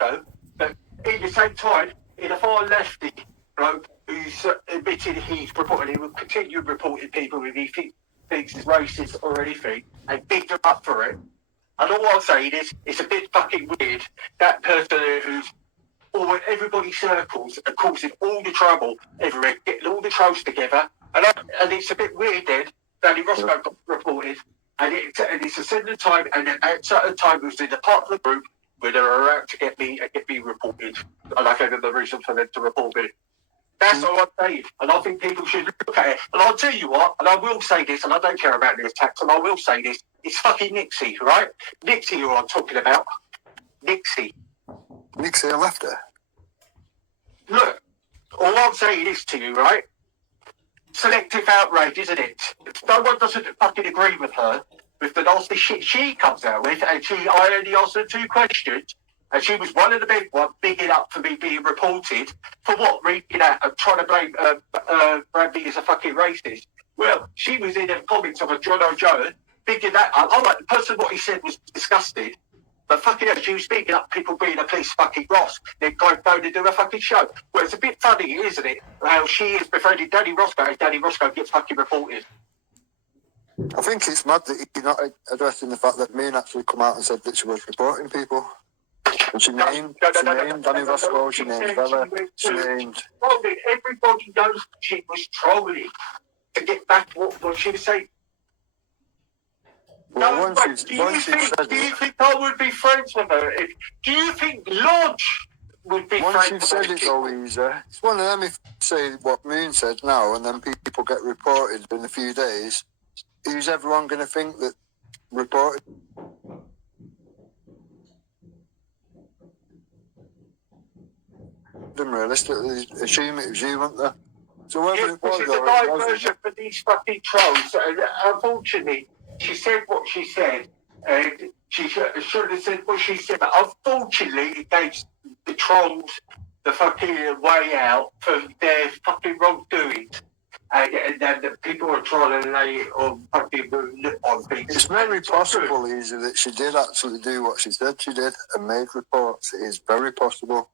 Roscoe, but at the same time, in a far lefty bloke who's admitted he's reporting, he will continue reporting people if he thinks is racist or anything, and big them up for it. And all I'm saying is, it's a bit fucking weird that person who's all everybody circles and causing all the trouble everywhere, getting all the trolls together, and it's a bit weird then. Danny Roscoe got reported, and it's a certain time, and at a certain time it was in the part of the group where they were out to get me reported, and I gave them the reason for them to report me. That's all I'm saying, and I think people should look at it. And I'll tell you what, and I will say this, and I don't care about the attacks, and I will say this, it's fucking Nixie, right? Nixie who I'm talking about. Nixie. Nixie, I left her. Look, all I'm saying is to you, right? Selective outrage, isn't it? If no one doesn't fucking agree with her, with the nasty shit she comes out with, and I only asked her 2 questions, and she was one of the big ones, bigging up for me being reported for what? Reading out and trying to blame Brandy as a fucking racist. Well, she was in the comments of a John O'Joe, bigging that up. I'm like, the person what he said was disgusting. But fucking hell, she was speaking up people being a police fucking Ross. They're going to do a fucking show. Well, it's a bit funny, isn't it? How she is befriending Danny Roscoe and Danny Roscoe gets fucking reported. I think it's mad that you're not addressing the fact that Mean actually come out and said that she was reporting people. And she named Danny Roscoe, she named Bella, she named... Everybody knows she was trolling to get back what she was saying. Well, do you think I would be friends with her? Do you think Lodge would be friends with her? Once you've said it though, easy. It's one of them if you say what Moon said now and then people get reported in a few days, who's everyone going to think that reported them realistically? Assume it was you, weren't they? So whether it was this is a diversion for these fucking trolls. Unfortunately, she said what she said, and she should have said what she said. But unfortunately, it gave the trolls the fucking way out for their fucking wrongdoings. And then the people are trying to lay it on fucking on things. It's very possible, Easy, that she did actually do what she said she did and made reports. It is very possible.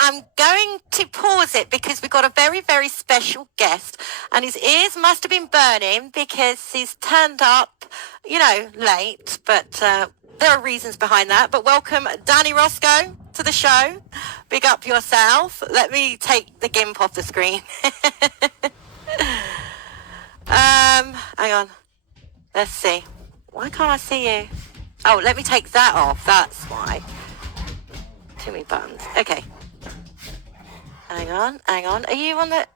I'm going to pause it because we've got a very, very special guest and his ears must have been burning because he's turned up, late, but there are reasons behind that. But welcome, Danny Roscoe, to the show. Big up yourself. Let me take the GIMP off the screen. Hang on. Let's see. Why can't I see you? Oh, let me take that off. That's why. Too many buttons. Okay. Hang on. Are you on the...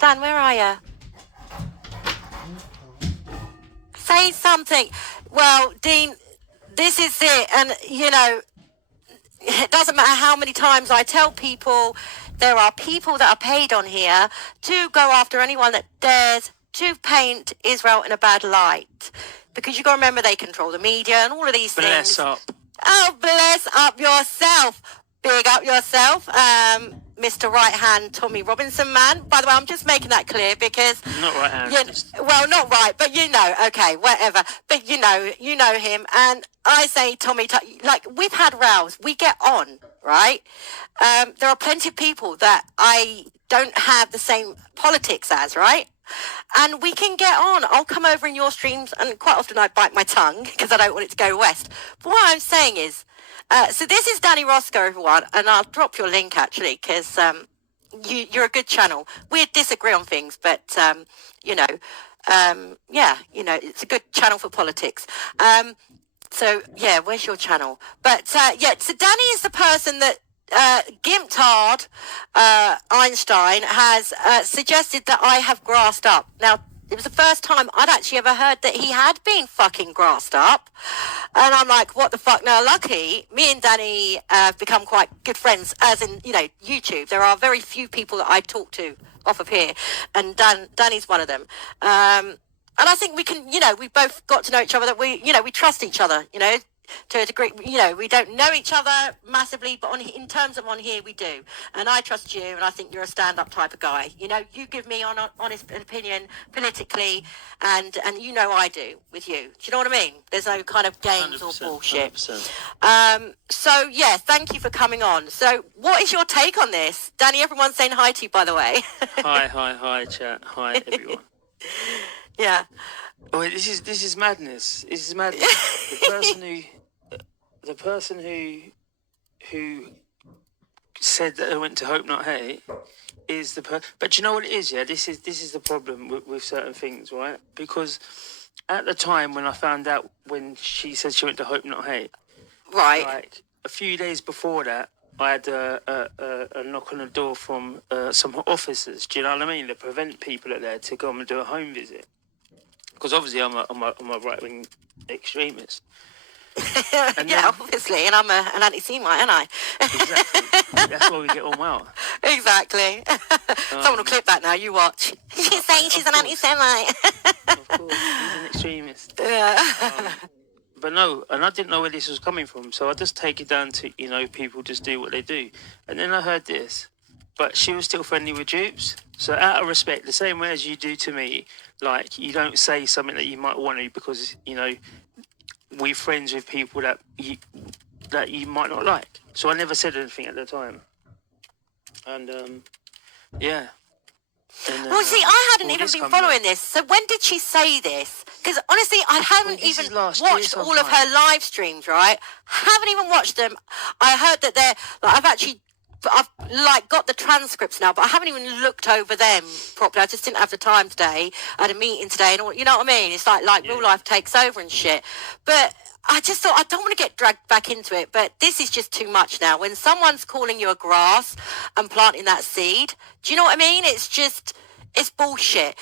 Dan, where are you? Say something. Well, Dean, this is it. And, it doesn't matter how many times I tell people there are people that are paid on here to go after anyone that dares to paint Israel in a bad light. Because you've got to remember they control the media and all of these things. Bless up. Oh, bless up yourself. Big up yourself. Mr. Right Hand Tommy Robinson man. By the way, I'm just making that clear because... Not right hand. Well, not right, but okay, whatever. But you know him. And I say Tommy, we've had rows. We get on, right? There are plenty of people that I don't have the same politics as, right? And we can get on. I'll come over in your streams, and quite often I bite my tongue because I don't want it to go west. But what I'm saying is, so this is Danny Roscoe, everyone, and I'll drop your link actually because you're a good channel. We disagree on things, but it's a good channel for politics. So yeah, where's your channel? But so Danny is the person that Gimtard Einstein has suggested that I have grassed up. Now, it was the first time I'd actually ever heard that he had been fucking grassed up. And I'm like, what the fuck? Now, lucky, me and Danny have become quite good friends, as in, YouTube. There are very few people that I talk to off of here. And Danny's one of them. And I think we can, we both got to know each other, that we trust each other, to a degree. You know, we don't know each other massively, but in terms of on here, we do. And I trust you, and I think you're a stand-up type of guy. You know, you give me honest opinion politically, and you know I do with you. Do you know what I mean? There's no kind of games or bullshit. 100%. So yeah, thank you for coming on. So what is your take on this, Danny? Everyone's saying hi to you, by the way. Hi, chat. Hi, everyone. Yeah. Oh, this is madness. This is madness. the person who said that I went to Hope Not Hate is the person. But you know what it is? Yeah, this is the problem with certain things, right? Because at the time when I found out when she said she went to Hope Not Hate, Right. like a few days before that, I had a knock on the door from some officers. Do you know what I mean? To prevent people at there to come and do a home visit. Because obviously I'm a right wing extremist. Yeah, obviously, and I'm an anti-Semite, aren't I? Exactly. That's why we get on well. Exactly. Someone will clip that now. You watch. She's saying she's an anti-Semite. Of course, he's an extremist. Yeah. But no, and I didn't know where this was coming from, so I just take it down to, you know, people just do what they do. And then I heard this, but she was still friendly with dupes. So out of respect, the same way as you do to me, like, you don't say something that you might want to because, you know, we're friends with people that you might not like. So I never said anything at the time. And, yeah. And, Well, see, I hadn't all even this been comes following up. this. So when did she say this? Because honestly, I haven't this even is last year watched all of sometime. her live streams, right? Haven't even watched them. I heard that I've like got the transcripts now, but I haven't even looked over them properly. I just didn't have the time today. I had a meeting today, and all, you know what I mean? It's like real life takes over and shit. But I just thought I don't want to get dragged back into it, but this is just too much now. When someone's calling you a grass and planting that seed, do you know what I mean? It's bullshit.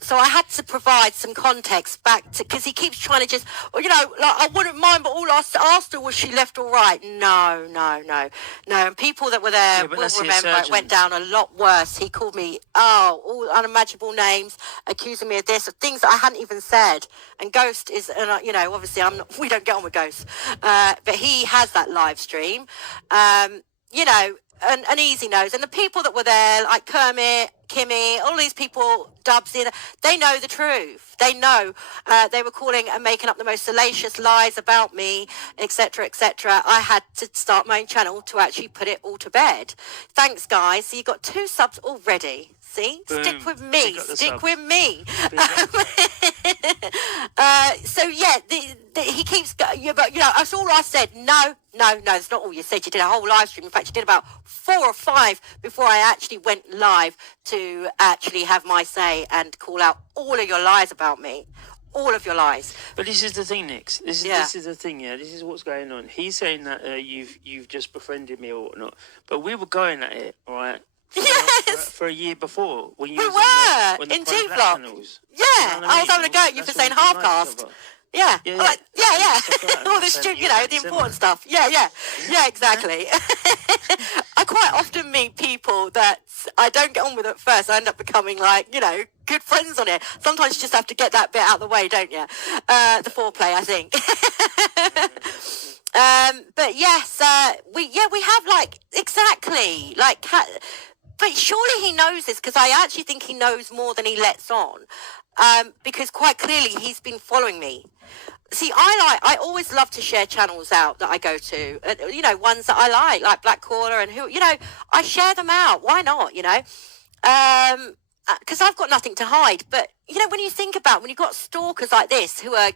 So I had to provide some context back to, because he keeps trying to just, well, you know, like, I wouldn't mind, but all I asked her was she left all right. No. And people that were there but will that's the remember it went insurgents. down a lot worse. He called me, all unimaginable names, accusing me of this, of things that I hadn't even said. And Ghost is, you know, obviously we don't get on with Ghost, but he has that live stream, you know. And Easy knows, and the people that were there, like Kermit, Kimmy, all these people, Dubs, they know the truth. They know they were calling and making up the most salacious lies about me, etc., etc. I had to start my own channel to actually put it all to bed. Thanks, guys. So you got 2 subs already. See, Boom. stick with me. Pick up the Stick subs. with me. So yeah, he keeps. But you know, that's all I said. No, it's not all you said. You did a whole live stream. In fact, you did about 4 or 5 before I actually went live to actually have my say and call out all of your lies about me. All of your lies. But this is the thing, Nix. This is the thing, yeah. This is what's going on. He's saying that you've just befriended me or whatnot, but we were going at it, right? For a year before when you We was were on the in private T-Block. channels. Yeah, You know what I was having a go at you That's for saying when we didn't like half-cast. each other. Yeah. Yeah. Like, yeah. Stuff like that. All the Saying stupid, you you know, were the similar. important stuff. Yeah, exactly. I quite often meet people that I don't get on with at first. I end up becoming like, you know, good friends on it. Sometimes you just have to get that bit out of the way, don't you? The foreplay, I think. But yes, we have like exactly like. But surely he knows this, because I actually think he knows more than he lets on. Because quite clearly he's been following me. See, I always love to share channels out that I go to, you know, ones that I like Black Caller and who, you know, I share them out. Why not, you know? Because I've got nothing to hide. But, you know, when you think about when you've got stalkers like this who are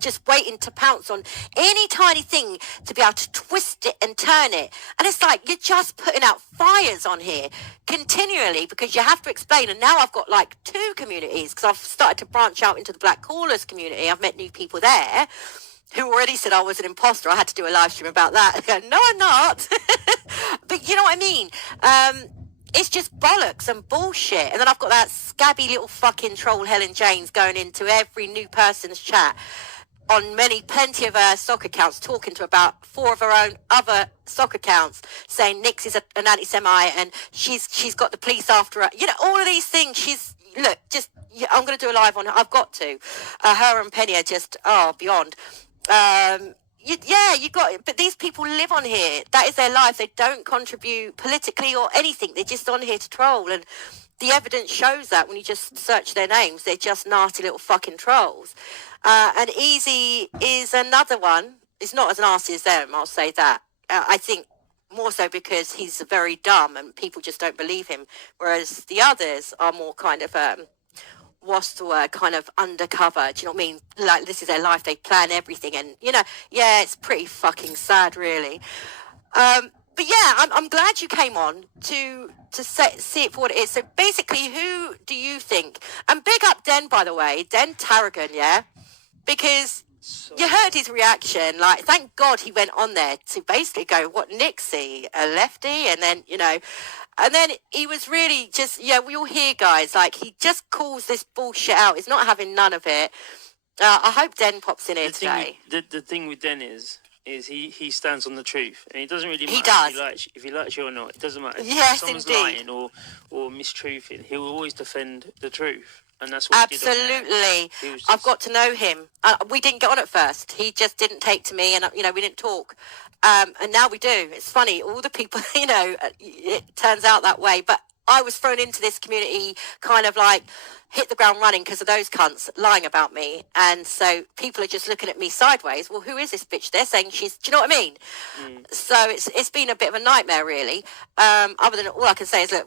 just waiting to pounce on any tiny thing to be able to twist it and turn it. And it's like you're just putting out fires on here continually because you have to explain. And now I've got like 2 communities because I've started to branch out into the Black Callers community. I've met new people there who already said I was an imposter. I had to do a live stream about that. I go, no, I'm not. But you know what I mean? It's just bollocks and bullshit. And then I've got that scabby little fucking troll Helen James going into every new person's chat on plenty of her stock accounts, talking to about 4 of her own other stock accounts, saying Nix is an anti-Semite and she's got the police after her. You know, all of these things. I'm going to do a live on her. I've got to. Her and Penny are just, beyond. you got it. But these people live on here. That is their life. They don't contribute politically or anything. They're just on here to troll. And the evidence shows that when you just search their names, they're just nasty little fucking trolls. And Easy is another one. It's not as nasty as them, I'll say that. I think more so because he's very dumb and people just don't believe him. Whereas the others are more kind of, what's the word, kind of undercover. Do you know what I mean? Like, this is their life. They plan everything. And, yeah, it's pretty fucking sad, really. But yeah, I'm glad you came on to see it for what it is. So basically, who do you think? And big up Den, by the way, Den Tarragon, yeah? Because you heard his reaction. Like, thank God he went on there to basically go, what, Nixie, a lefty? And then, and then he was really just, we all hear, guys, like, he just calls this bullshit out. He's not having none of it. I hope Den pops in here today. The thing with Den is he stands on the truth, and it doesn't really matter He does. if he likes you or not. It doesn't matter. Yes, if someone's indeed. lying or mistruthing, he will always defend the truth, and that's what he did on there. Absolutely. He was I've got to know him. We didn't get on at first. He just didn't take to me, and we didn't talk. And now we do. It's funny. All the people, it turns out that way. But I was thrown into this community kind of like hit the ground running because of those cunts lying about me. And so people are just looking at me sideways. Well, who is this bitch? They're saying do you know what I mean? So it's been a bit of a nightmare, really. Other than all I can say is that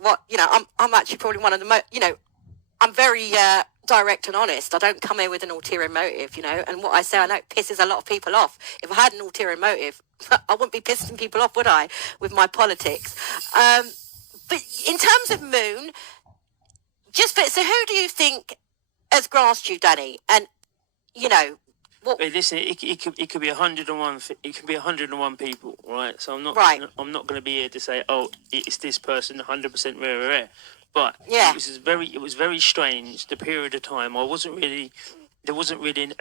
I'm actually probably one of the I'm very direct and honest. I don't come here with an ulterior motive, and what I say, I know it pisses a lot of people off. If I had an ulterior motive, I wouldn't be pissing people off, would I, with my politics? But in terms of Moon, so who do you think has grasped you, Danny? And, what... Hey, listen, it could be 101. It could be 101 people, right? So I'm not going to be here to say, oh, it's this person, 100% rare. But yeah. it was very strange. The period of time, there wasn't really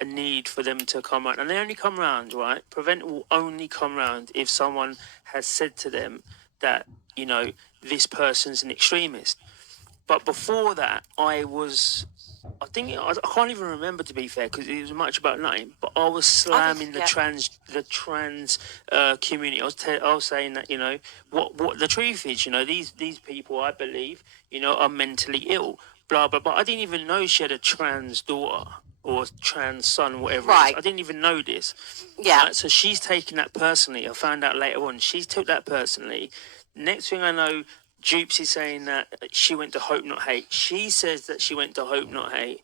a need for them to come around, and they only come round, right? Prevent will only come round if someone has said to them that this person's an extremist. But before that, I can't even remember, to be fair, because it was much about nothing. But I was slamming the trans community. I was saying that what the truth is. These people, I believe, are mentally ill. Blah blah blah. I didn't even know she had a trans daughter or trans son, whatever. Right. It is. I didn't even know this. Yeah. Right? So she's taken that personally. I found out later on. She took that personally. Next thing I know, Dupes is saying that she went to Hope Not Hate. She says that she went to Hope Not Hate,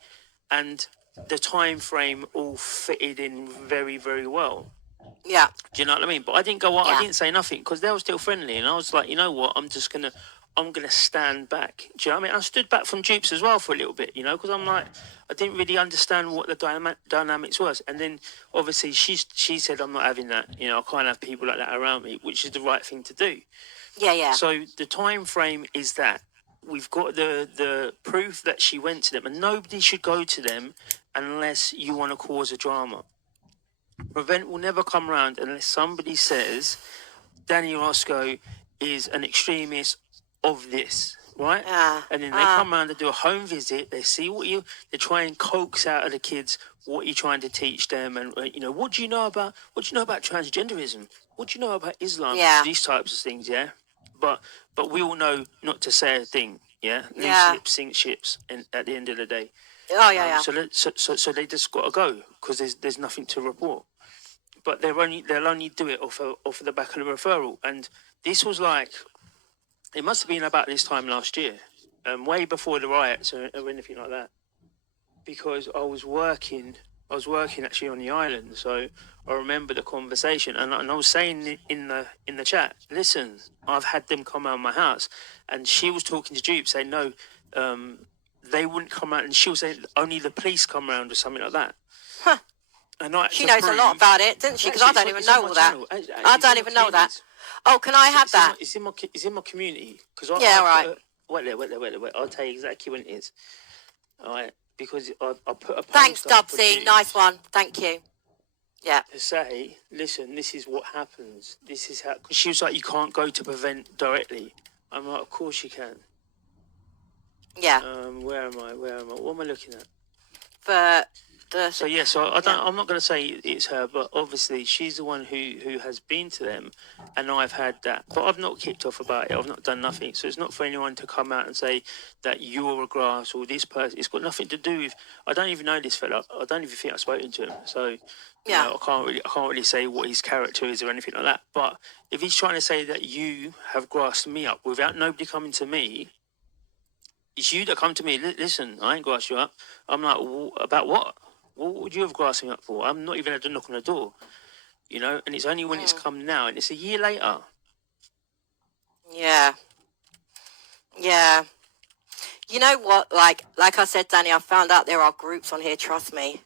and the time frame all fitted in very, very well. Yeah. Do you know what I mean? But I didn't go on. Yeah. I didn't say nothing because they were still friendly, and I was like, you know what? I'm gonna stand back. Do you know what I mean? I stood back from Dupes as well for a little bit, because I'm like, I didn't really understand what the dynamics was. And then obviously she said, I'm not having that. I can't have people like that around me, which is the right thing to do. Yeah. So the time frame is that we've got the proof that she went to them, and nobody should go to them unless you want to cause a drama. Prevent will never come round unless somebody says Danny Roscoe is an extremist of this, right? And then they come round and do a home visit. They see they try and coax out of the kids what you're trying to teach them, and what do you know about transgenderism? What do you know about Islam? Yeah. These types of things, yeah. But we all know not to say a thing, yeah. Loose lips sink ships, and at the end of the day. Oh yeah. So they just got to go because there's nothing to report. But they'll only do it off of the back of the referral, and this was like, it must have been about this time last year, way before the riots or anything like that, because I was working actually on the island, so I remember the conversation, and I was saying in the chat, listen, I've had them come around my house, and she was talking to Dupe saying no, they wouldn't come out, and she was saying only the police come around or something like that. Huh. And she knows a lot about it, doesn't she? Because I don't even know all that. I don't even know that. Oh, can I have that? It's in my community. Right. Wait. I'll tell you exactly when it is. All right, because I put a post. Thanks, Dubsy. Nice one. Thank you. Yeah. To say, listen, this is what happens. This is how. Cause she was like, you can't go to Prevent directly. I'm like, of course you can. Yeah. Where am I? What am I looking at? For So yeah, I'm not going to say it's her, but obviously she's the one who has been to them, and I've had that, but I've not kicked off about it. I've not done nothing. So it's not for anyone to come out and say that you're a grass or this person. It's got nothing to do with. I don't even know this fella. I don't even think I've spoken to him. So you know, I can't really say what his character is or anything like that. But if he's trying to say that you have grassed me up without nobody coming to me. It's you that come to me. Listen, I ain't grassed you up. I'm like, about what? What would you have grassed me up for? I'm not even had to knock on the door, you know. And it's only when it's come now, and it's a year later. Yeah. You know what? Like I said, Danny, I found out there are groups on here. Trust me.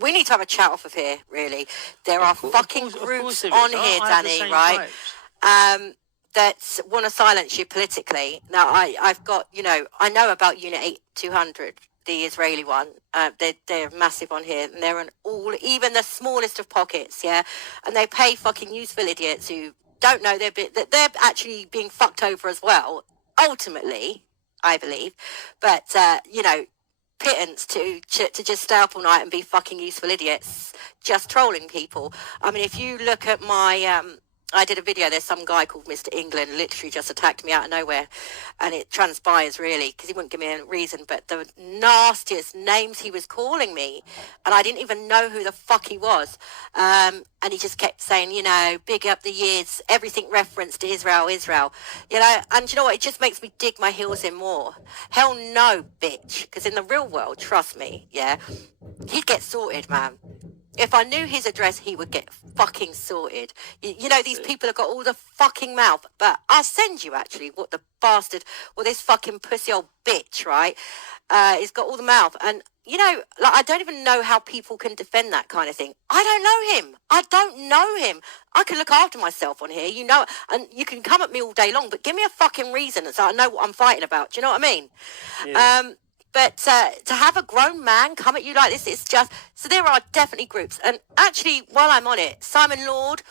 We need to have a chat off of here. Really, there are fucking groups on here, Danny. Right? That want to silence you politically. Now, I've got, you know, I know about Unit 8200, the Israeli one. They're massive on here, and they're in even the smallest of pockets, yeah? And they pay fucking useful idiots who don't know that they're actually being fucked over as well, ultimately, I believe. But, you know, pittance to just stay up all night and be fucking useful idiots, just trolling people. I mean, if you look at my... I did a video, there's some guy called Mr. England literally just attacked me out of nowhere, and it transpires really, because he wouldn't give me a reason, but the nastiest names he was calling me, and I didn't even know who the fuck he was, and he just kept saying, you know, big up the years, everything referenced to Israel, you know, and you know what, it just makes me dig my heels in more. Hell no, bitch, because in the real world, trust me, yeah, he'd get sorted, man. If I knew his address, he would get fucking sorted. You know, these people have got all the fucking mouth. But I'll send you, actually, what the bastard, or this fucking pussy old bitch, right? He's got all the mouth. And, you know, like, I don't even know how people can defend that kind of thing. I don't know him. I can look after myself on here, you know. And you can come at me all day long, but give me a fucking reason so I know what I'm fighting about. Do you know what I mean? Yeah. But to have a grown man come at you like this, it's just... So there are definitely groups. And actually, while I'm on it, Simon Lord,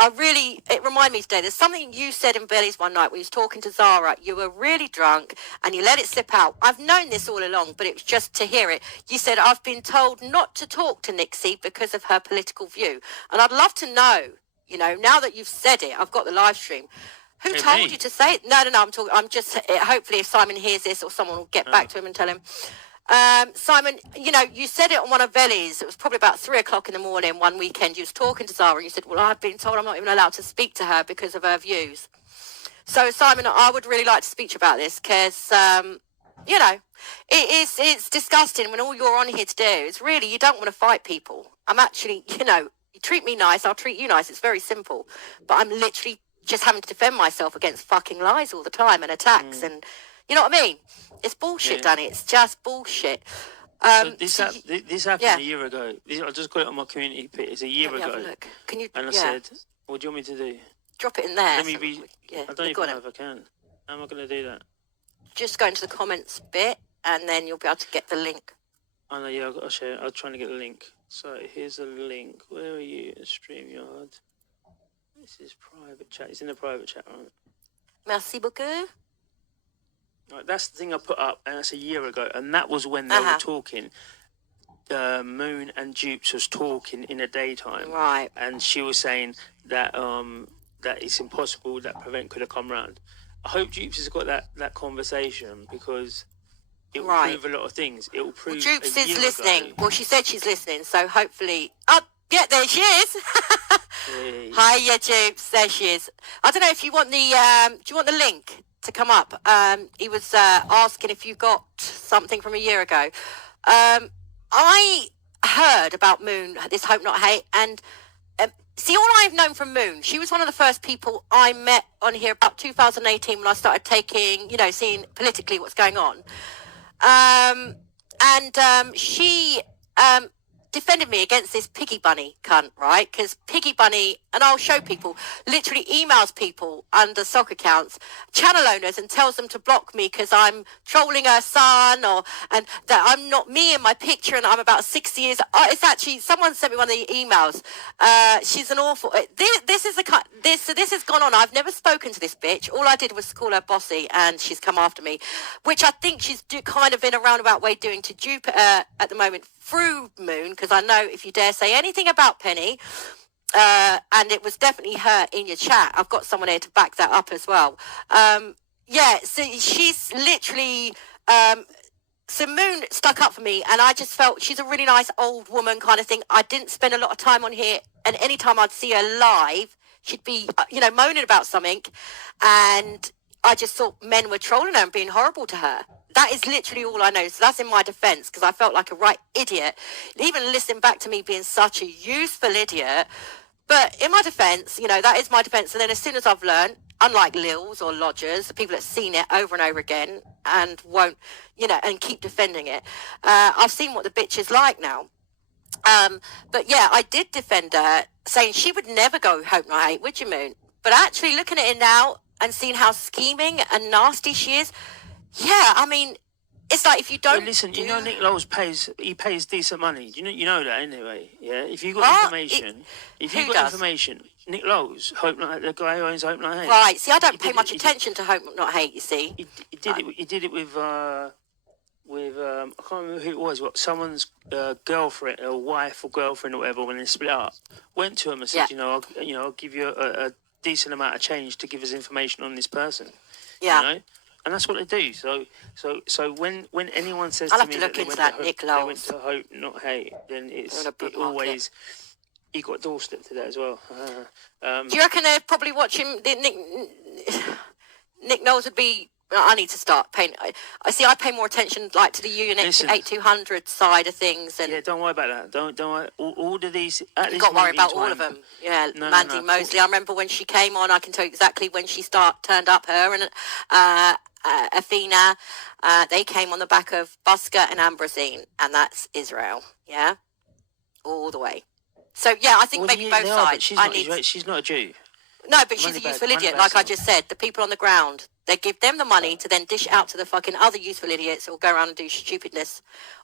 it reminded me today, there's something you said in Billy's one night when he was talking to Zara. You were really drunk and you let it slip out. I've known this all along, but it was just to hear it. You said, I've been told not to talk to Nixie because of her political view. And I'd love to know, you know, now that you've said it, I've got the live stream. Who told you to say it? No, I'm just, hopefully if Simon hears this or someone will get back to him and tell him. Simon, you know, you said it on one of Veli's, it was probably about 3:00 in the morning one weekend, you was talking to Zara and you said, well, I've been told I'm not even allowed to speak to her because of her views. So Simon, I would really like to speak to you about this because, you know, it's disgusting when all you're on here to do is really, you don't want to fight people. I'm actually, you know, you treat me nice, I'll treat you nice. It's very simple, but I'm literally just having to defend myself against fucking lies all the time and attacks and you know what I mean? It's bullshit, Danny. It's just bullshit. So this happened a year ago. I just got it on my community pit. It's a year ago. Have a look. Can you? And I said, "What do you want me to do?" Drop it in there. Let me be. I don't even know if I can. How am I going to do that? Just go into the comments bit, and then you'll be able to get the link. I know. Yeah, I've got to share. I'm trying to get the link. So here's a link. Where are you? StreamYard. This is private chat. It's in the private chat, right? Merci beaucoup. Right, that's the thing I put up, and that's a year ago, and that was when they were talking. Moon and Dupes was talking in the daytime, right? And she was saying that that it's impossible that Prevent could have come round. I hope Dupes has got that conversation because it will prove a lot of things. It will prove. Well, Dupes is listening. Well, she said she's listening, so hopefully. Oh, yeah, there she is. Hey. Hiya, Dupes. There she is. I don't know if you want the. Do you want the link to come up? He was asking if you got something from a year ago. I heard about Moon, this Hope Not Hate, and see, all I've known from Moon, she was one of the first people I met on here about 2018 when I started seeing politically what's going on. She defended me against this Piggy Bunny cunt, right? Because Piggy Bunny, and I'll show people, literally emails people under sock accounts, channel owners, and tells them to block me because I'm trolling her son, and that I'm not me in my picture, and I'm about 60 years. It's actually, someone sent me one of the emails. She's an awful. This has gone on. I've never spoken to this bitch. All I did was call her bossy, and she's come after me, which I think she's kind of in a roundabout way doing to Jupiter at the moment through Moon, because I know if you dare say anything about Penny, and it was definitely her in your chat. I've got someone here to back that up as well. So she's literally... So Moon stuck up for me, and I just felt she's a really nice old woman kind of thing. I didn't spend a lot of time on here, and any time I'd see her live, she'd be, moaning about something, and I just thought men were trolling her and being horrible to her. That is literally all I know. So that's in my defence, because I felt like a right idiot. Even listening back to me being such a useful idiot. But in my defence, that is my defence. And then as soon as I've learned, unlike Lils or Lodgers, the people that have seen it over and over again and won't, and keep defending it, I've seen what the bitch is like now. But yeah, I did defend her, saying she would never go Hope Not Hate, would you, Moon? But actually looking at it now and seeing how scheming and nasty she is, yeah, I mean, it's like if you don't... Well, listen, Nick Knowles pays decent money. You know that anyway, yeah? If you got information... Nick Knowles, the guy who owns Hope Not Hate. Right, see, I don't pay much attention to Hope Not Hate, you see. He did it with I can't remember who it was, someone's girlfriend or wife or girlfriend or whatever when they split up. Went to him and said, I'll give you a decent amount of change to give us information on this person. Yeah. And that's what they do. So when anyone says I'll to have me to look that into that, Nick Knowles. they went to Hope Not Hate, then it always... He got doorstep to that as well. Do you reckon they're probably watching... Nick Knowles would be... I need to start paying... I pay more attention to the Unit 8200 side of things. And yeah, don't worry about that. Don't worry. All of these... You've got to worry about all of them. Yeah, Mandy Mosley. I remember when she came on, I can tell you exactly when she turned up, her and Athena. They came on the back of Busker and Ambrosine, and that's Israel. Yeah? All the way. So, yeah, I think maybe both sides. She's not a Jew. No, but she's a useful idiot, like I just said. The people on the ground, they give them the money to then dish out to the fucking other useful idiots who will go around and do stupidness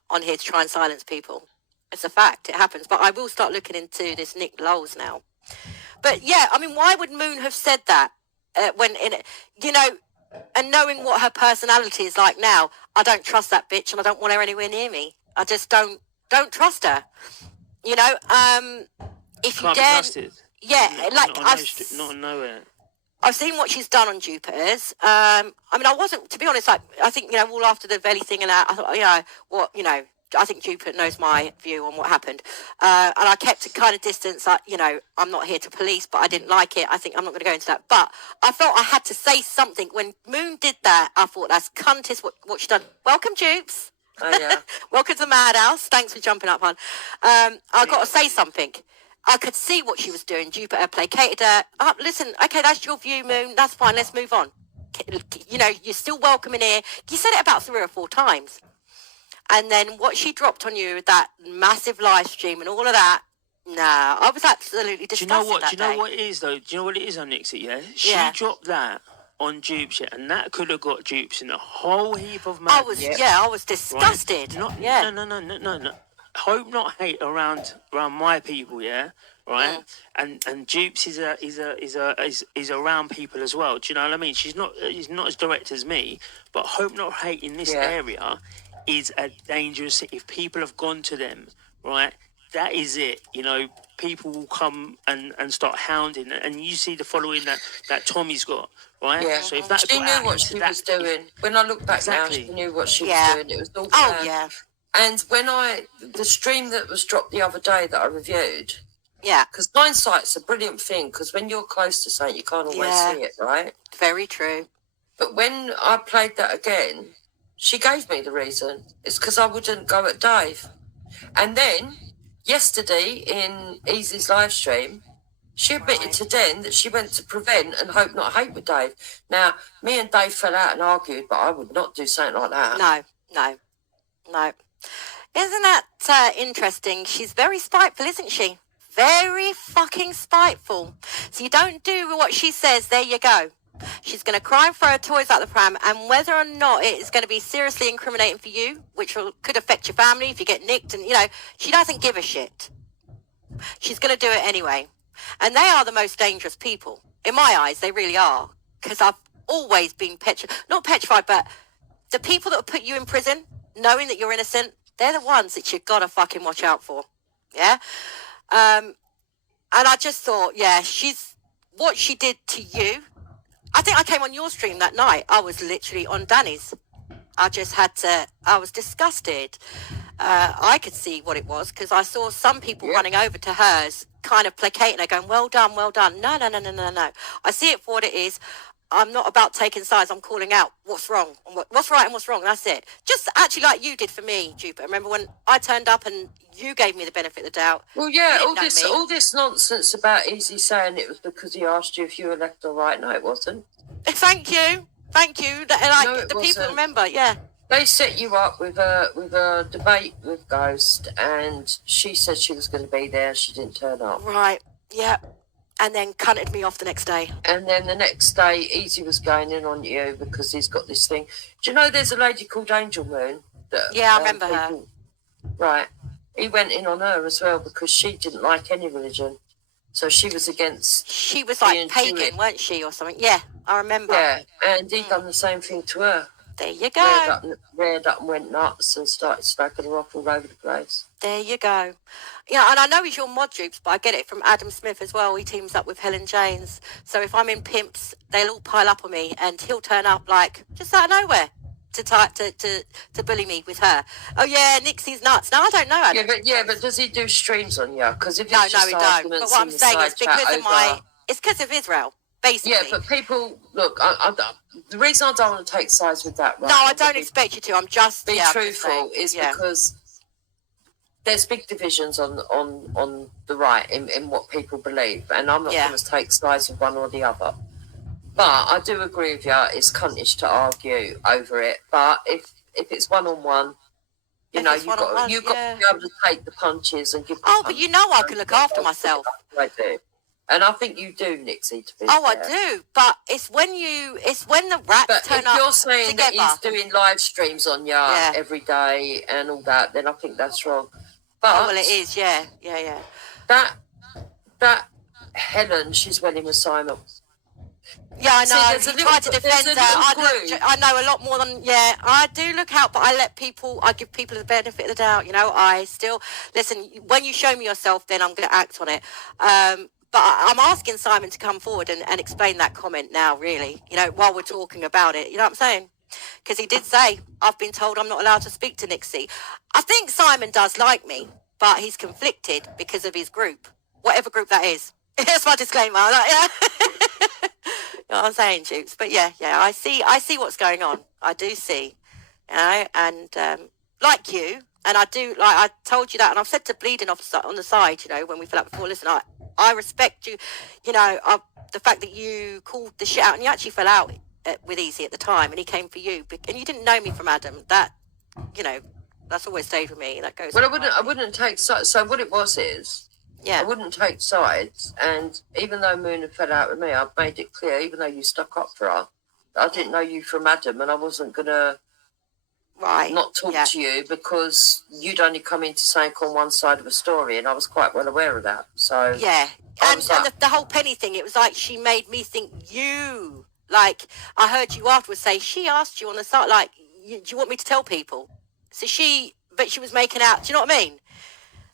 on here to try and silence people. It's a fact. It happens. But I will start looking into this Nick Knowles now. But, yeah, I mean, why would Moon have said that and knowing what her personality is like now, I don't trust that bitch and I don't want her anywhere near me. I just don't trust her. If you dare, yeah, I've seen what she's done on Jupiter's. I mean, I wasn't, to be honest. I think all after the Velly thing and that, I thought, I think Jupiter knows my view on what happened, and I kept a kind of distance. I'm not here to police, but I didn't like it. I think I'm not going to go into that. But I felt I had to say something when Moon did that. I thought that's cuntist what she done. Welcome, Jupes. Oh, yeah. Welcome to the Madhouse. Thanks for jumping up, hon. I got to say something. I could see what she was doing. Jupiter placated her. Listen, okay, that's your view, Moon. That's fine. Let's move on. You're still welcome in here. You said it about 3 or 4 times. And then what she dropped on you, that massive live stream and all of that, nah, I was absolutely disgusted. Do you know what it is, though? Do you know what it is on Nixie, yeah? She dropped that on dupes, and that could have got dupes in a whole heap of money. I was disgusted. Right? Yeah. No. Hope Not Hate around my people, yeah, right. And dupes is around people as well. Do you know what I mean? He's not as direct as me, but Hope Not Hate in this area is a dangerous. If people have gone to them, right, that is it. People will come and start hounding, and you see the following that Tommy's got. Right? Yeah. So if that she knew what she was doing. When I look back now, she knew what she was doing. It was all planned. Oh, yeah. And when the stream that was dropped the other day that I reviewed, because hindsight's a brilliant thing, because when you're close to something, you can't always see it, right? Very true. But when I played that again, she gave me the reason. It's because I wouldn't go at Dave. And then, yesterday in Easy's live stream, she admitted to Den that she went to Prevent and Hope Not Hate with Dave. Now, me and Dave fell out and argued, but I would not do something like that. No. Isn't that interesting? She's very spiteful, isn't she? Very fucking spiteful. So you don't do what she says, there you go. She's going to cry and throw her toys out the pram, and whether or not it is going to be seriously incriminating for you, which could affect your family if you get nicked, and, she doesn't give a shit. She's going to do it anyway. And they are the most dangerous people. In my eyes, they really are. Because I've always been not petrified, but the people that will put you in prison, knowing that you're innocent, they're the ones that you've got to fucking watch out for. Yeah. And I just thought, yeah, what she did to you. I think I came on your stream that night. I was literally on Danny's. I was disgusted. I could see what it was because I saw some people running over to hers, kind of placating her, going, well done, well done. No. I see it for what it is. I'm not about taking sides. I'm calling out what's wrong, what's right and what's wrong. That's it. Just actually like you did for me, Jupiter. Remember when I turned up and you gave me the benefit of the doubt? Well, yeah, You didn't know me. all this nonsense about Easy saying it was because he asked you if you were left or right. No, it wasn't. Thank you. No, it The people wasn't. remember, yeah. They set you up with a debate with Ghost, and she said she was going to be there. She didn't turn up. Right, yeah. And then cunted me off the next day. And then the next day, Easy was going in on you because he's got this thing. Do you know there's a lady called Angel Moon? Yeah, I remember her. Right. He went in on her as well because she didn't like any religion. So she was against... She was like pagan, weren't she, or something? Yeah, I remember. Yeah, and he done the same thing to her. There you go. Reared up and went nuts and started smacking her off all over the place. There you go. Yeah, and I know he's your mod dupes, but I get it from Adam Smith as well. He teams up with Helen James. So if I'm in pimps, they'll all pile up on me, and he'll turn up like just out of nowhere to bully me with her. Oh yeah, Nixie's nuts. No, I don't know Adam. But does he do streams on you? Because if no, it's just he don't. But what I'm saying is it's because of Israel. Basically. Yeah, but people look. The reason I don't want to take sides with that, right? No, I don't expect you to. I'm just be truthful. Because there's big divisions on the right in what people believe, and I'm not going to take sides with one or the other. But I do agree with you. It's cuntish to argue over it. But if it's one-on-one, you've got to be able to take the punches and give. But you know I can look after myself. I do. And I think you do, Nixie, to be fair. I do. But it's when the rats turn up. But if you're saying together. that he's doing live streams on you every day and all that, then I think that's wrong. But well, it is, yeah. That Helen, she's well in Simon. Yeah, I know. He tried to defend her. I know a lot more than I do look out, but I give people the benefit of the doubt. You know, I still listen. When you show me yourself, then I'm going to act on it. But I'm asking Simon to come forward and explain that comment now, really, while we're talking about it. You know what I'm saying? Because he did say, I've been told I'm not allowed to speak to Nixie. I think Simon does like me, but he's conflicted because of his group, whatever group that is. That's my disclaimer. You know what I'm saying, Jukes? But yeah, I see what's going on. I do see, and like you, and I do, like I told you that, and I've said to Bleeding off on the side, when we fell out before, listen, I respect you, the fact that you called the shit out, and you actually fell out with Easy at the time, and he came for you, and you didn't know me from Adam. That, that's always stayed with me. That goes. Well, I wouldn't take sides. So what it was is, I wouldn't take sides, and even though Moon had fell out with me, I've made it clear, even though you stuck up for her, I didn't know you from Adam, and I wasn't gonna. Not talk to you because you'd only come in to say on one side of a story, and I was quite well aware of that. So and the whole Penny thing, it was like she made me think you. Like I heard you afterwards say she asked you on the side, like, do you want me to tell people? So but she was making out. Do you know what I mean?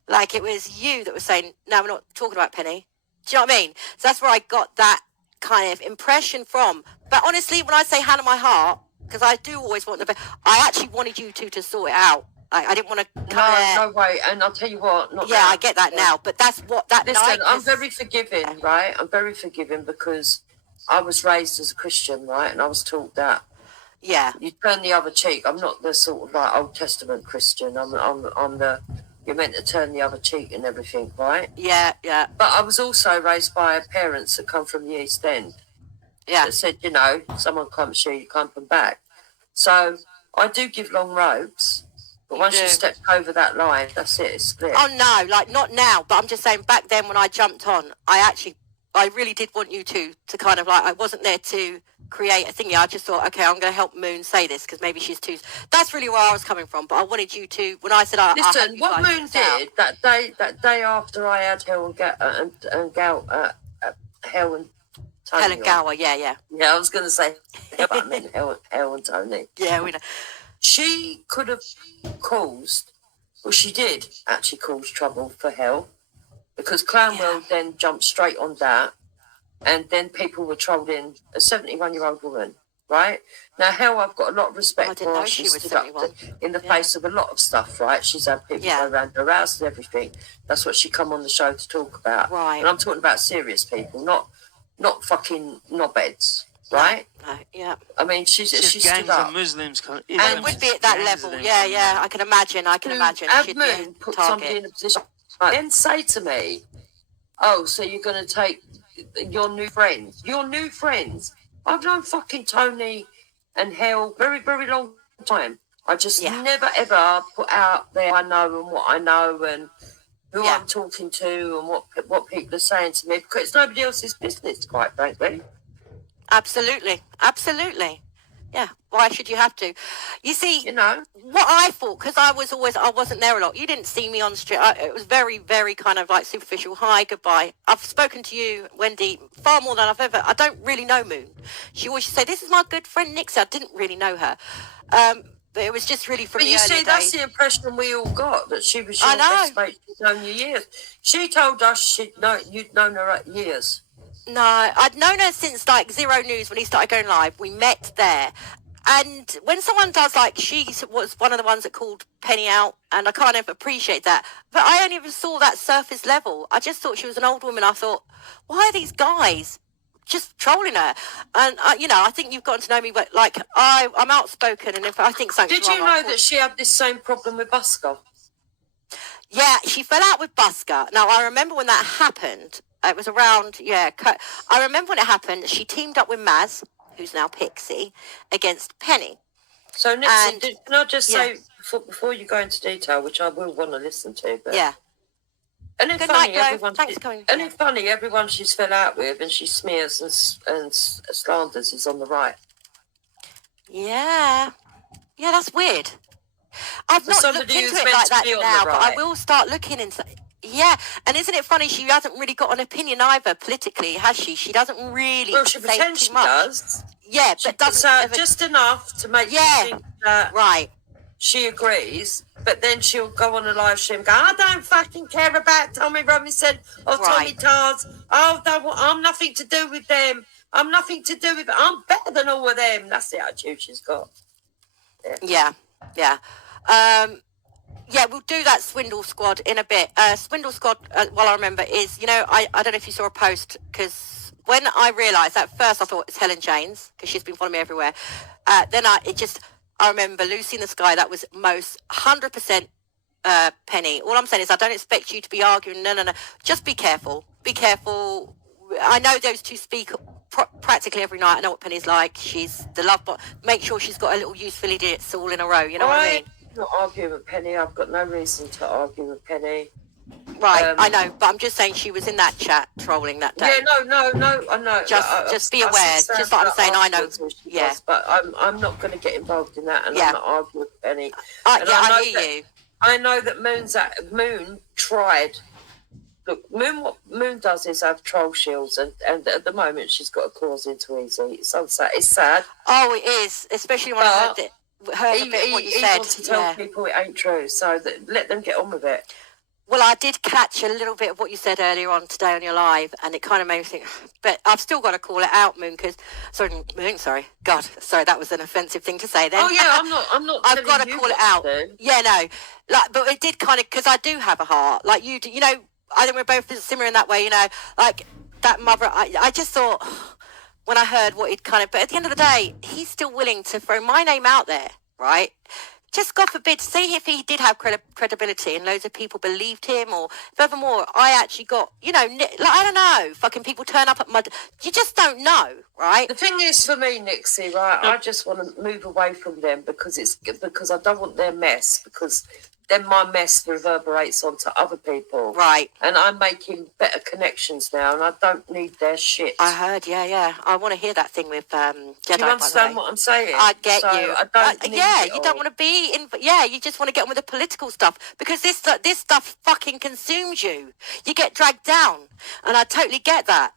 Like it was you that was saying, no, we're not talking about Penny. Do you know what I mean? So that's where I got that kind of impression from. But honestly, when I say hand on my heart. Because I do always want the best. I actually wanted you two to sort it out. I didn't want to come No way. And I'll tell you what. I get that now. But that's what that Listen, night I'm very forgiving, right? I'm very forgiving because I was raised as a Christian, right? And I was taught that. Yeah. You turn the other cheek. I'm not the sort of like Old Testament Christian. I'm the you're meant to turn the other cheek and everything, right? Yeah. But I was also raised by parents that come from the East End. Yeah. That said, someone comes here, you can't come back. So I do give long ropes, but once you step over that line, that's it, it's split. Oh no, like not now, but I'm just saying back then when I jumped on, I really did want you to kind of like, I wasn't there to create a thingy. I just thought, okay, I'm going to help Moon say this because maybe she's too. That's really where I was coming from. But I wanted you to. When I said, listen, what Moon did that day after I had Hell and Tony Helen Gower, yeah. Yeah, I was going to say, I meant Hell and Tony. Yeah, we know. She could have caused Well, she did actually cause trouble for hell because Clownwell then jumped straight on that, and then people were trolling a 71-year-old woman, right? Now, hell, I've got a lot of respect for her. She stood up in the face of a lot of stuff, right? She's had people go around her house and everything. That's what she come on the show to talk about. Right. And I'm talking about serious people, not fucking knobheads, right? No, yeah. I mean, she stood up. Of Muslims, And it would be at that level. Yeah. I can imagine. Have Moon put somebody in a position then say to me, oh, so you're going to take your new friends? I've known fucking Tony and Hell very, very long time. I just never, ever put out there I know and what I know and who I'm talking to and what people are saying to me because it's nobody else's business, quite frankly. Absolutely. Yeah, why should you have to? You see, what I thought, because I wasn't there a lot. You didn't see me on the street. It was very, very kind of like superficial. Hi, goodbye. I've spoken to you, Wendy, far more than I don't really know Moon. She always say, this is my good friend Nixie. I didn't really know her. But it was just really from the early days. But you see, that's the impression we all got, that she was your best mate. She'd known you years. She told us you'd known her years. No, I'd known her since like Zero News when he started going live. We met there. And when someone does, like, she was one of the ones that called Penny out, and I kind of appreciate that. But I only ever saw that surface level. I just thought she was an old woman. I thought, why are these guys just trolling her? And, I think you've gotten to know me, but, like, I'm outspoken, and if I think something's wrong... Did you know that she had this same problem with Busker? Yeah, she fell out with Busker. Now, I remember when that happened... It was around, I remember when it happened, she teamed up with Maz, who's now Pixie, against Penny. So, Nixon, can I just say, before you go into detail, which I will want to listen to, but... Yeah. And it's funny, everyone she's fell out with and she smears and slanders is on the right. Yeah. Yeah, that's weird. I've not looked into it like that now, but I will start looking into... Yeah, and isn't it funny? She hasn't really got an opinion either politically, has she? She doesn't really. Well, she potentially does. Yeah, but doesn't just enough to make you think that she agrees. But then she'll go on a live stream and go, I don't fucking care about Tommy Robinson or Tommy Tars. Oh, I'm nothing to do with them. I'm better than all of them. That's the attitude she's got. Yeah. Yeah, we'll do that Swindle Squad in a bit. Swindle Squad, while I remember, is, I don't know if you saw a post, because when I realised, at first I thought it's Helen Janes, because she's been following me everywhere. Then I remember Lucy in the Sky, that was most 100% Penny. All I'm saying is I don't expect you to be arguing, no. Just be careful. I know those two speak practically every night. I know what Penny's like. She's the love bot. Make sure she's got a little useful idiots all in a row, you know what I mean? Not arguing with Penny. I've got no reason to argue with Penny. Right, I know, but I'm just saying she was in that chat trolling that day. Yeah, no, I know. Just be aware. Just like I'm saying, I know. Yeah, but I'm not going to get involved in that, and I'm not arguing with Penny. I hear you. I know that Moon tried. Look, what Moon does is have troll shields, and at the moment she's got a claws into Easy. It's sad. Oh, it is, especially when I heard it. What you said. Wants to tell people it ain't true, so let them get on with it. Well, I did catch a little bit of what you said earlier on today on your live, and it kind of made me think, but I've still got to call it out, Moon, God, sorry, that was an offensive thing to say then. Oh yeah, I'm not I've got to call it out. Yeah, no, but it did kind of, because I do have a heart, like you do, I think we're both similar in that way, like that mother, I just thought, when I heard what he'd but at the end of the day, he's still willing to throw my name out there, right? Just God forbid, say if he did have credibility and loads of people believed him, or furthermore, I actually got, I don't know, fucking people turn up at you just don't know, right? The thing is for me, Nixie, right, I just want to move away from them because I don't want their mess, because then my mess reverberates onto other people. Right. And I'm making better connections now, and I don't need their shit. I heard, yeah. I want to hear that thing with Jedi. Do you understand what I'm saying? I get you. I don't need you don't want to be in. Yeah, you just want to get on with the political stuff, because this stuff fucking consumes you. You get dragged down, and I totally get that.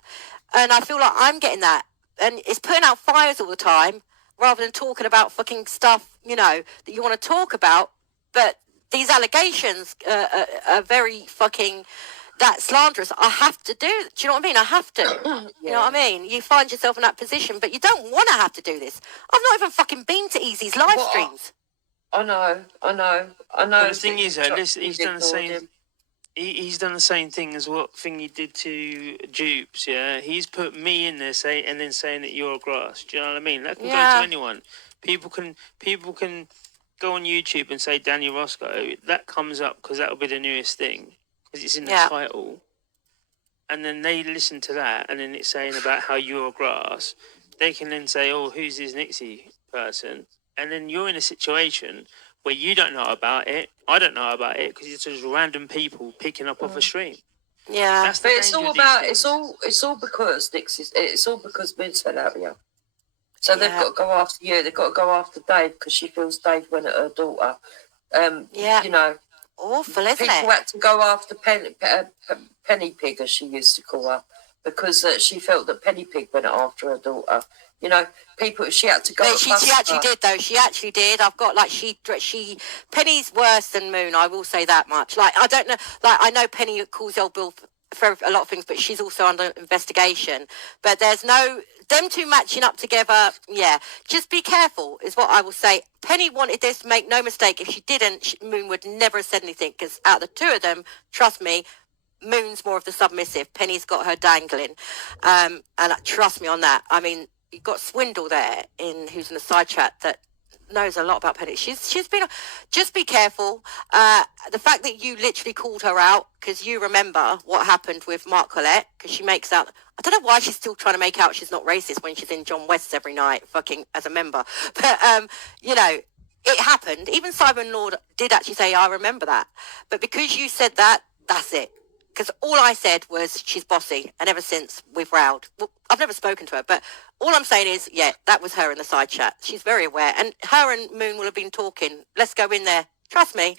And I feel like I'm getting that, and it's putting out fires all the time rather than talking about fucking stuff, that you want to talk about, but these allegations are very fucking that slanderous. I have to do. Do you know what I mean? I have to. You know what I mean? You find yourself in that position, but you don't want to have to do this. I've not even fucking been to Easy's live streams. I know. But the thing is, listen, he's done the same. He's done the same thing as what Thingy did to Dupes. Yeah, he's put me in there, and then saying that you're grass. Do you know what I mean? That can go to anyone. People can go on YouTube and say Danny Roscoe. That comes up because that'll be the newest thing because it's in the title. And then they listen to that, and then it's saying about how you're grass. They can then say, "Oh, who's this Nixie person?" And then you're in a situation where you don't know about it. I don't know about it because it's just random people picking up off a stream. Yeah, that's the but it's all about it's all because Nixie. It's all because Moon's fell out of you. So they've got to go after you. They've got to go after Dave because she feels Dave went at her daughter. You know, awful, isn't it? People had to go after Penny Pig, as she used to call her, because she felt that Penny Pig went after her daughter. You know, people. She had to go. But she actually did, though. She actually did. I've got like she Penny's worse than Moon. I will say that much. Like I don't know. Like I know Penny calls old Bill for a lot of things, but she's also under investigation. But there's no them two matching up together. Yeah, just be careful is what I will say. Penny wanted this. Make no mistake. If she didn't, Moon would never have said anything. Because out of the two of them, trust me, Moon's more of the submissive. Penny's got her dangling, and trust me on that. I mean. You've got Swindle there, who's in the side chat that knows a lot about Penny. She's been. Just be careful. The fact that you literally called her out because you remember what happened with Mark Collette because she makes out. I don't know why she's still trying to make out she's not racist when she's in John West's every night, fucking as a member. But you know, it happened. Even Simon Lord did actually say, "I remember that." But because you said that, that's it. Because all I said was she's bossy, and ever since we've rowed. Well, I've never spoken to her, but all I'm saying is, yeah, that was her in the side chat. She's very aware, and her and Moon will have been talking. Let's go in there. Trust me,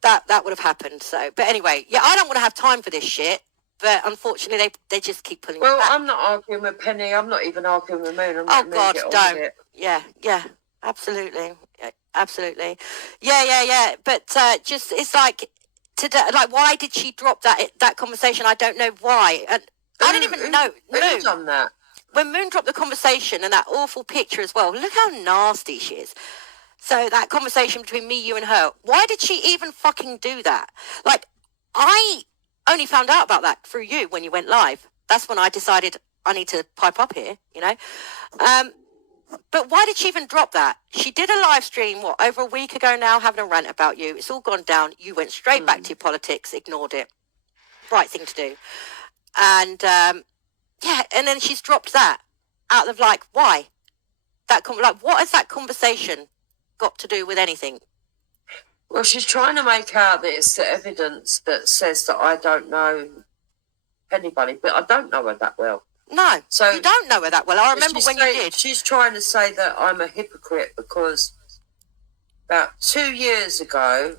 that would have happened. So, but anyway, yeah, I don't want to have time for this shit. But unfortunately, they just keep pulling. Well, it back. I'm not arguing with Penny. I'm not even arguing with Moon. Oh God, don't. Yeah, absolutely, absolutely. Yeah. But just it's like. Today, like, why did she drop that conversation? I don't know why. And I don't even know. Who's done that? When Moon dropped the conversation and that awful picture as well, look how nasty she is. So that conversation between me, you and her, why did she even fucking do that? Like, I only found out about that through you when you went live. That's when I decided I need to pipe up here, you know. But why did she even drop that? She did a live stream, over a week ago now, having a rant about you. It's all gone down. You went straight back to your politics, ignored it. Right thing to do. And, and then she's dropped that out of, like, why? What has that conversation got to do with anything? Well, she's trying to make out that it's the evidence that says that I don't know anybody, but I don't know her that well. No, so you don't know her that well. I remember when you did. She's trying to say that I'm a hypocrite because about 2 years ago,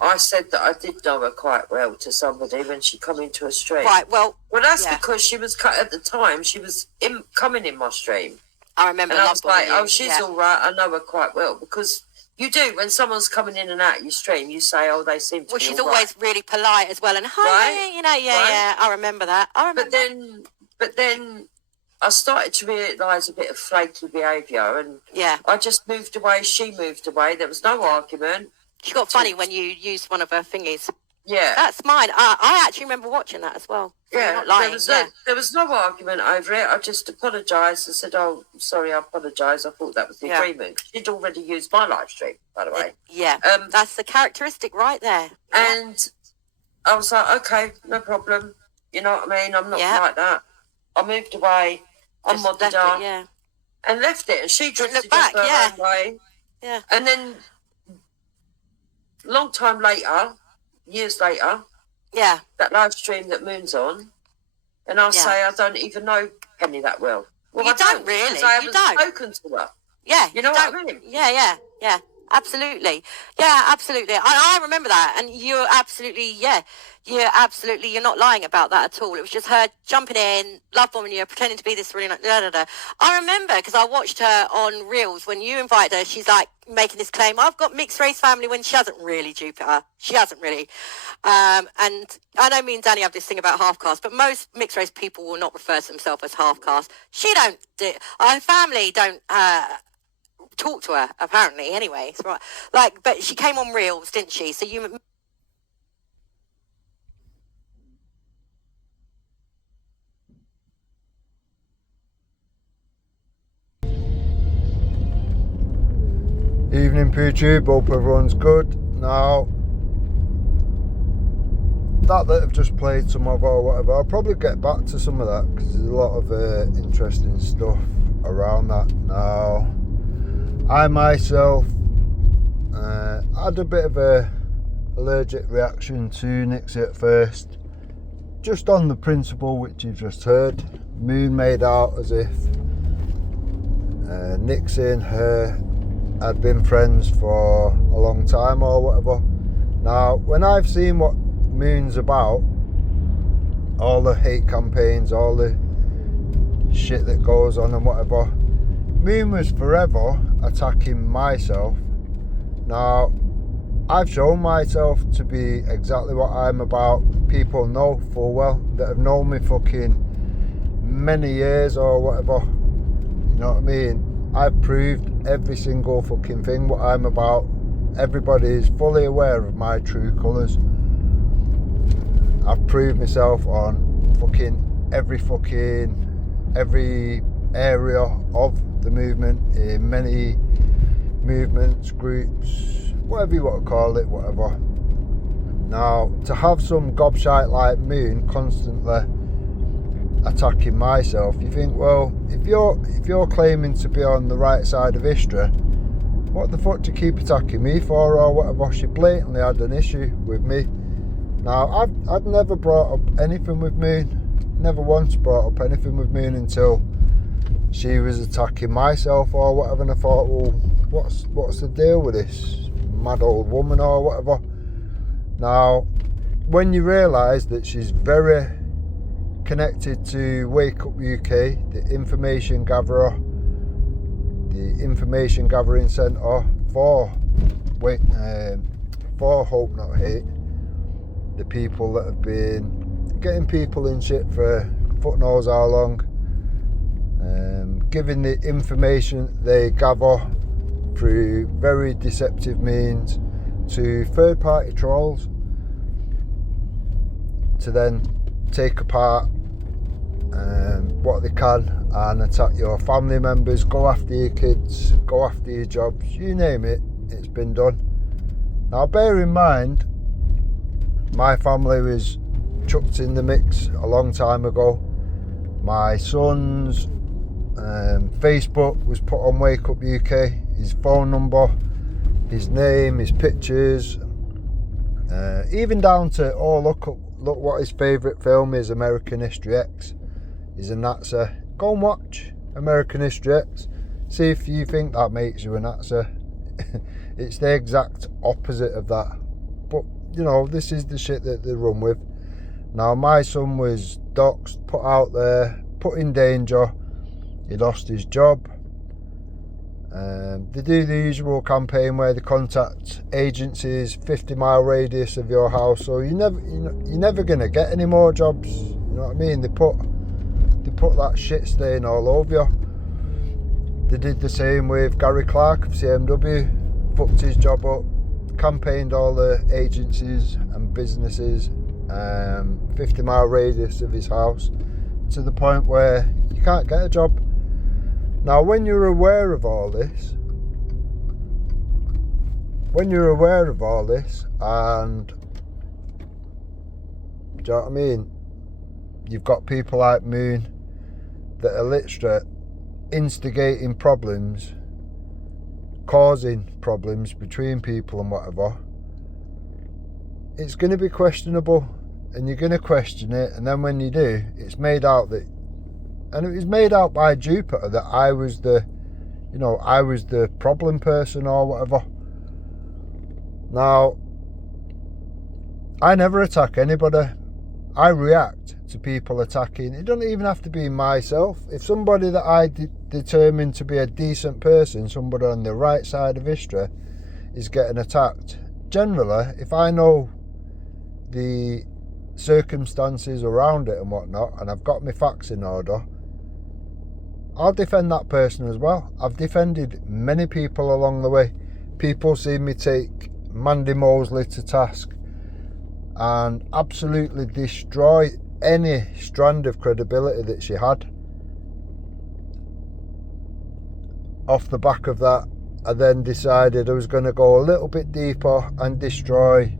I said that I did know her quite well to somebody when she come into a stream. Right, well, that's because she was at the time she was coming in my stream. I remember. And I was like, oh, she's all right. I know her quite well because. You do. When someone's coming in and out your stream, you say, oh, they seem to be Well, she's always really polite as well. And hi, right? I remember that. But then I started to realise a bit of flaky behaviour and I just moved away. She moved away. There was no argument. She got funny when you used one of her thingies. Yeah. That's mine. I actually remember watching that as well. So yeah. Not lying. There was no argument over it. I just apologised and said, oh, sorry, I apologise. I thought that was the agreement. She'd already used my live stream, by the way. Yeah. That's the characteristic right there. Yeah. And I was like, okay, no problem. You know what I mean? I'm not like that. I moved away. I modded her. And left it. And she drifted back, her own way. Yeah. And then, long time later, years later, that live stream that Moon's on, and I'll say I don't even know Penny that well. Well, you don't really. I haven't spoken to her. Yeah, you know what I mean. Yeah. Absolutely. Yeah, absolutely. I remember that. And you're absolutely, you're not lying about that at all. It was just her jumping in, love bombing you, pretending to be this really, I remember because I watched her on Reels when you invited her. She's like making this claim, I've got mixed race family, when she hasn't really, Jupiter. She hasn't really. And I know me and Danny have this thing about half caste, but most mixed race people will not refer to themselves as half caste. She don't do, her family don't, talk to her apparently anyway. It's right, like, but she came on Reels, didn't she? So you Evening YouTube, hope everyone's good. Now that have just played some of or whatever, I'll probably get back to some of that because there's a lot of interesting stuff around that. Now I myself had a bit of a allergic reaction to Nixie at first, just on the principle which you've just heard. Moon made out as if Nixie and her had been friends for a long time or whatever. Now when I've seen what Moon's about, all the hate campaigns, all the shit that goes on and whatever, Moon was forever attacking myself. Now I've shown myself to be exactly what I'm about. People know full well that have known me fucking many years or whatever, you know what I mean? I've proved every single fucking thing what I'm about. Everybody is fully aware of my true colours. I've proved myself on every area of the movement, in many movements, groups, whatever you want to call it, whatever. Now to have some gobshite like Moon constantly attacking myself, you think, well, if you're claiming to be on the right side of history, what the fuck do you keep attacking me for or whatever? She blatantly had an issue with me. Now I'd never brought up anything with Moon, never once brought up anything with Moon until she was attacking myself or whatever, and I thought, well, what's the deal with this mad old woman or whatever? Now when you realise that she's very connected to Wake Up UK, the information gatherer, the information gathering centre for Hope Not Hate, the people that have been getting people in shit for fuck knows how long, giving the information they gather through very deceptive means to third party trolls to then take apart what they can and attack your family members, go after your kids, go after your jobs, you name it, it's been done. Now bear in mind, my family was chucked in the mix a long time ago. My son's Facebook was put on Wake Up UK, his phone number, his name, his pictures, even down to, oh look what his favourite film is, American History X. He's a Nazi. Go and watch American History X. See if you think that makes you a Nazi. It's the exact opposite of that. But, you know, this is the shit that they run with. Now, my son was doxed, put out there, put in danger. He lost his job. They do the usual campaign where they contact agencies 50-mile radius of your house, so you're never going to get any more jobs. You know what I mean? They put that shit stain all over you. They did the same with Gary Clark of CMW, fucked his job up, campaigned all the agencies and businesses 50-mile radius of his house to the point where you can't get a job. Now when you're aware of all this and do you know what I mean, you've got people like Moon that are literally instigating problems, causing problems between people and whatever, it's going to be questionable and you're going to question it, and then when you do, it's made out that, and it was made out by Jupiter that I was the problem person or whatever. Now, I never attack anybody. I react to people attacking. It doesn't even have to be myself. If somebody that I determine to be a decent person, somebody on the right side of history, is getting attacked, generally, if I know the circumstances around it and whatnot, and I've got my facts in order, I'll defend that person as well. I've defended many people along the way. People see me take Mandy Mosley to task and absolutely destroy any strand of credibility that she had. Off the back of that, I then decided I was going to go a little bit deeper and destroy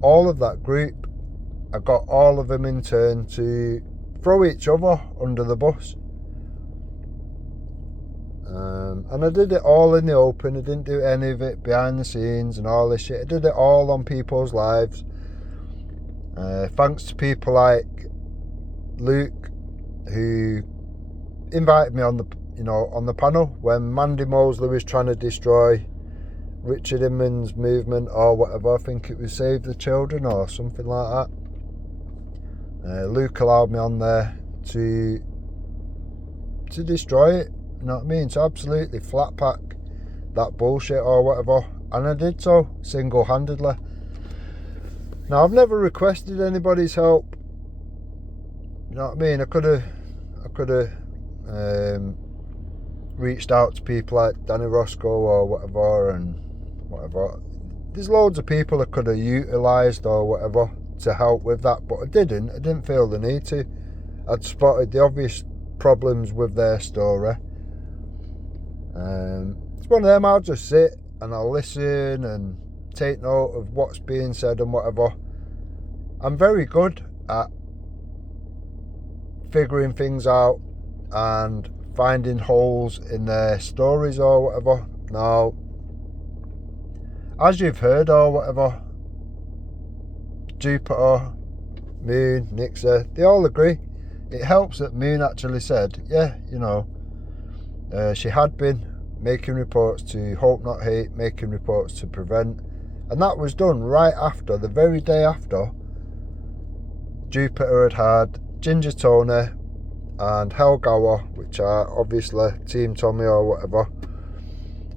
all of that group. I got all of them in turn to throw each other under the bus. And I did it all in the open. I didn't do any of it behind the scenes and all this shit. I did it all on people's lives. Thanks to people like Luke, who invited me on the panel when Mandy Mosley was trying to destroy Richard Inman's movement or whatever. I think it was Save the Children or something like that. Luke allowed me on there to destroy it. You know what I mean? To absolutely flat pack that bullshit or whatever, and I did so single-handedly. Now, I've never requested anybody's help. You know what I mean? I could have reached out to people like Danny Roscoe or whatever, and whatever. There's loads of people I could have utilised or whatever to help with that, but I didn't. I didn't feel the need to. I'd spotted the obvious problems with their story. It's one of them. I'll just sit and I'll listen and take note of what's being said and whatever. I'm very good at figuring things out and finding holes in their stories or whatever. Now, as you've heard or whatever, Jupiter, Moon, Nixie, they all agree. It helps that Moon actually said, yeah, she had been making reports to Hope Not Hate, making reports to Prevent, and that was done right after, the very day after, Jupiter had Ginger Tony and Hell Gower, which are obviously Team Tommy or whatever,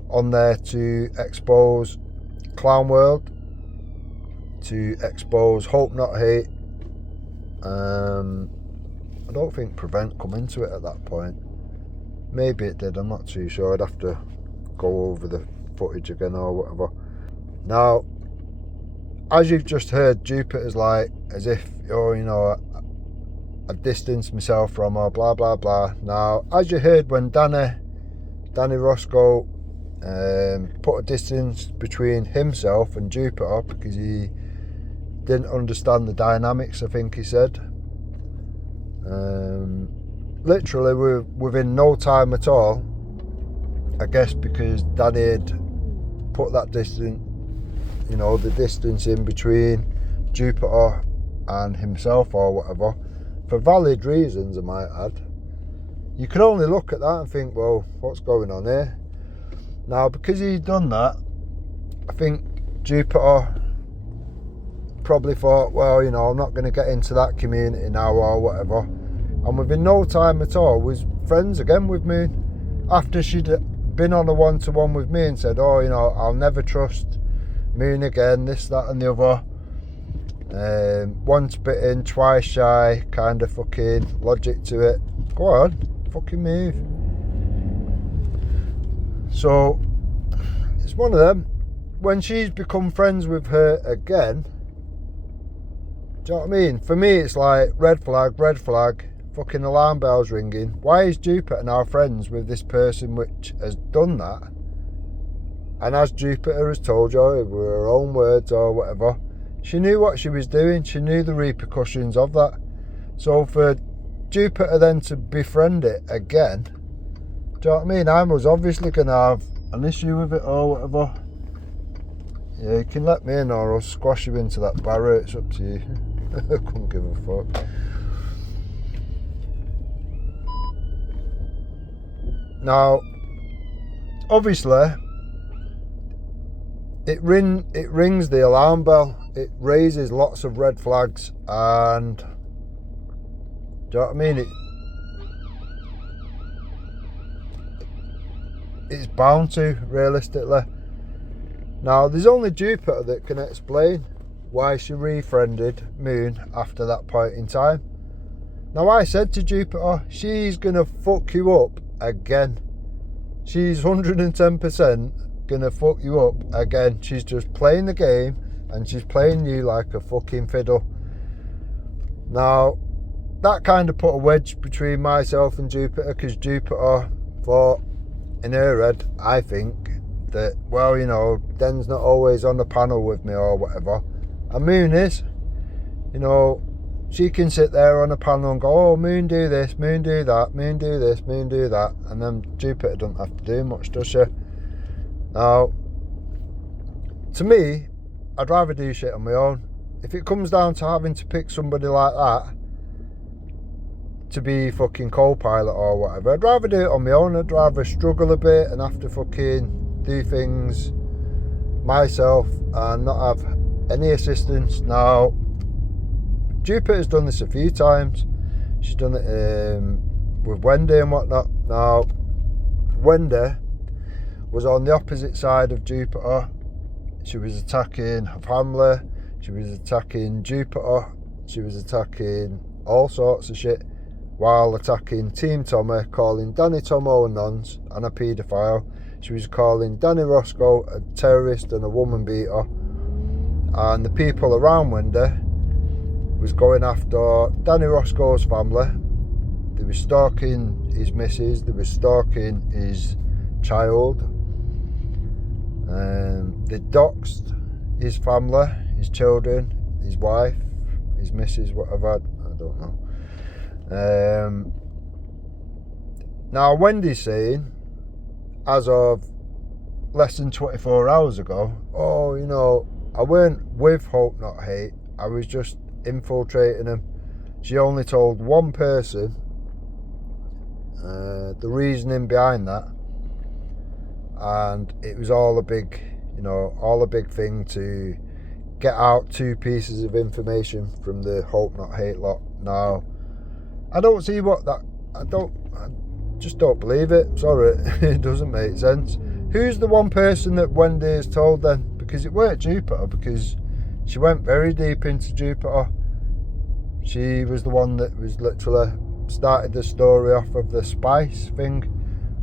on there to expose Clown World, to expose Hope Not Hate. I don't think Prevent come into it at that point. Maybe it did, I'm not too sure. I'd have to go over the footage again or whatever. Now, as you've just heard, Jupiter's like, as if, I distanced myself from her, blah, blah, blah. Now, as you heard when Danny Roscoe put a distance between himself and Jupiter because he didn't understand the dynamics, I think he said. Literally within no time at all, I guess because Danny had put that distance, the distance in between Jupiter and himself or whatever, for valid reasons I might add. You can only look at that and think, well, what's going on here? Now, because he'd done that, I think Jupiter probably thought, well, I'm not going to get into that community now or whatever. And within no time at all was friends again with Moon. After she'd been on a one-to-one with me and said, I'll never trust Moon again, this, that and the other. Once bitten, twice shy, kind of fucking logic to it. Go on, fucking move. So, it's one of them. When she's become friends with her again, do you know what I mean? For me, it's like red flag, fucking alarm bells ringing. Why is Jupiter now friends with this person which has done that? And as Jupiter has told you, with her own words or whatever, she knew what she was doing. She knew the repercussions of that. So for Jupiter then to befriend it again, do you know what I mean? I was obviously going to have an issue with it or whatever. Yeah, you can let me in or I'll squash you into that barrier. It's up to you. I couldn't give a fuck. Now, obviously, it rings the alarm bell. It raises lots of red flags, and do you know what I mean? It's bound to, realistically. Now, there's only Jupiter that can explain why she refriended Moon after that point in time. Now, I said to Jupiter, she's gonna fuck you up again. She's 110% gonna fuck you up again. She's just playing the game, and she's playing you like a fucking fiddle. Now, that kind of put a wedge between myself and Jupiter, because Jupiter thought in her head, I think, that, well, you know, Den's not always on the panel with me or whatever. And Moon is. You know, she can sit there on a panel and go, oh, Moon do this, Moon do that, Moon do this, Moon do that. And then Jupiter doesn't have to do much, does she? Now, to me, I'd rather do shit on my own. If it comes down to having to pick somebody like that to be fucking co-pilot or whatever, I'd rather do it on my own. I'd rather struggle a bit and have to fucking do things myself and not have any assistance. Now, Jupiter's done this a few times. She's done it with Wendy and whatnot. Now, Wendy was on the opposite side of Jupiter. She was attacking her family. She was attacking Jupiter. She was attacking all sorts of shit, while attacking Team Tommy, calling Danny Tomo a nonce and a paedophile. She was calling Danny Roscoe a terrorist and a woman beater. And the people around Wendy was going after Danny Roscoe's family. They were stalking his missus. They were stalking his child. They doxed his family, his children, his wife, his missus, whatever. I don't know. Now, Wendy's saying, as of less than 24 hours ago, oh, you know, I weren't with Hope Not Hate, I was just infiltrating them. She only told one person the reasoning behind that, and it was all a big, you know, all a big thing to get out 2 pieces of information from the Hope Not Hate lot. Now, I don't see what that, I just don't believe it. Sorry, it doesn't make sense. Who's the one person that Wendy has told then? Because it weren't Jupiter, because she went very deep into Jupiter. She was the one that was literally started the story off of the spice thing,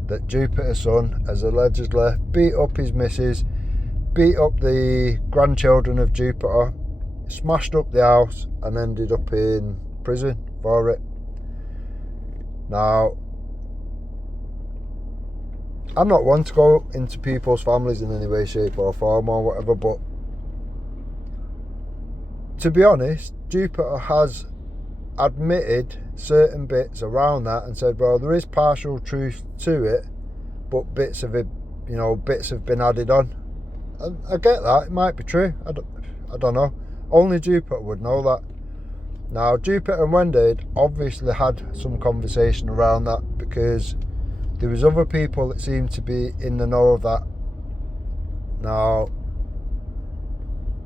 that Jupiter's son has allegedly beat up his missus, beat up the grandchildren of Jupiter, smashed up the house and ended up in prison for it. Now, I'm not one to go into people's families in any way, shape or form or whatever, but to be honest, Jupiter has admitted certain bits around that and said, well, there is partial truth to it, but bits of it, you know, bits have been added on. And I get that, it might be true, I don't know. Only Jupiter would know that. Now, Jupiter and Wendy had obviously had some conversation around that, because there was other people that seemed to be in the know of that. Now,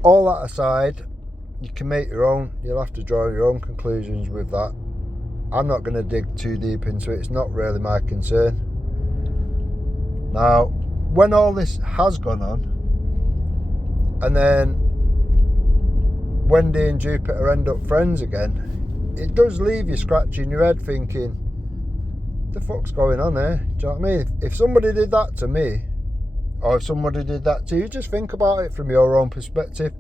all that aside, you can make your own, you'll have to draw your own conclusions with that. I'm not going to dig too deep into it, it's not really my concern. Now, when all this has gone on, and then Wendy and Jupiter end up friends again, it does leave you scratching your head thinking, the fuck's going on here? Do you know what I mean? If somebody did that to me, or if somebody did that to you, just think about it from your own perspective.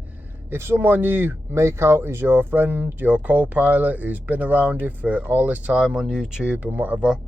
If someone you make out is your friend, your co-pilot, who's been around you for all this time on YouTube and whatever,